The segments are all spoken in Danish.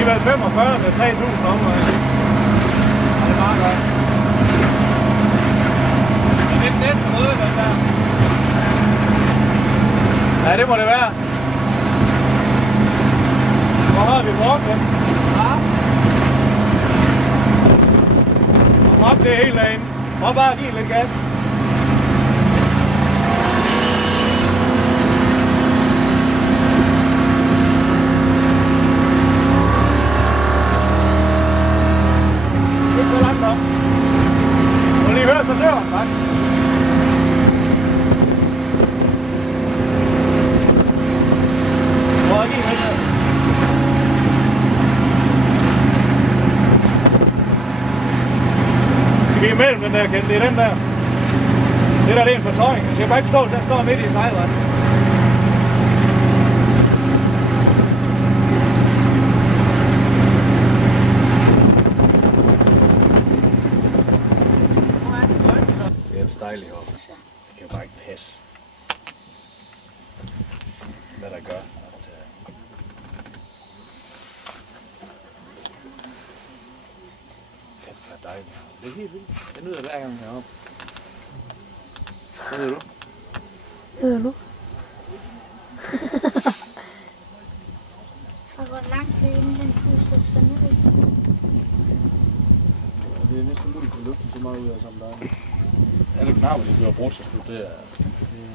Alligevel 45 med 3.000 omveje. Det er meget godt. Det er den næste røde, den der. Ja, det må det være. Hvor har vi brugt den? Ja. Kom op, det er helt derinde. Prøv bare at give lidt gas. Ikke så langt op. Må lige høre, så dør han faktisk. Prøv at give lidt der. Skal vi imellem den der, Ken? Det er den der. Det der, det er en fortøjning. Jeg skal bare ikke forstå, at der står midt i sejlret. Det er ellers dejligt heroppe. Det kan jo bare ikke passe. Hvad der gør, at... Det er dejligt. Det er helt vildt. Jeg nyder hver gang heroppe. Hvad nyder du? Nyder du? Og hvor lang tid inden den puster sig ned? Det er næsten muligt at lufte så meget ud af som der er. Alle knapper, de bliver brugt til at studere. Det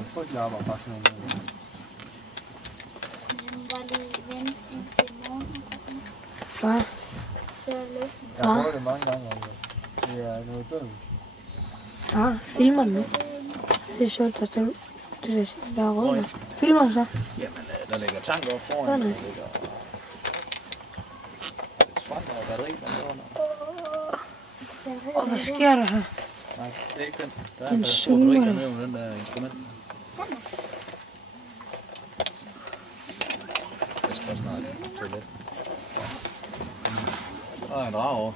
er frygtelig arbejde faktisk. Jeg må bare lige vente indtil i morgen. Hvad? Så er luften. Jeg har prøvet det mange gange. Det er noget død. Ja, filmer den nu. Det er sjovt, der står det der er rød. Filmer du så? Jamen, der ligger tank op foran. Der ligger et svand og batteri dernede. Og hvad sker der her? Nej, det er ikke den. Der er Den en stor zoomer batteri der. dernede med den der instrument. Det skal også snart til lidt. Der er en drag over.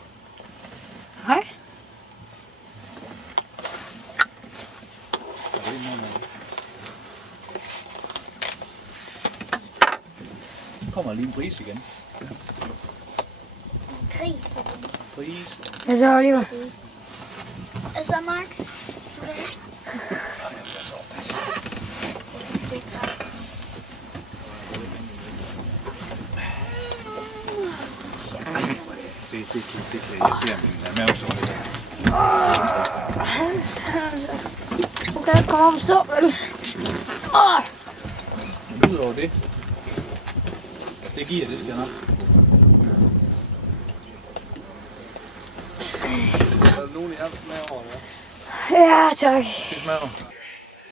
Hej. Nu kommer lige en pris igen. Gris. Pris. Hvad så, Oliver? Altså, Mark. Det kan irritere min mavesår. Okay, kom op og stå, vel? Men udover det, altså det giver, det skal nok. Er der nogen i jer, der smager over det? Ja, tak. Det smager.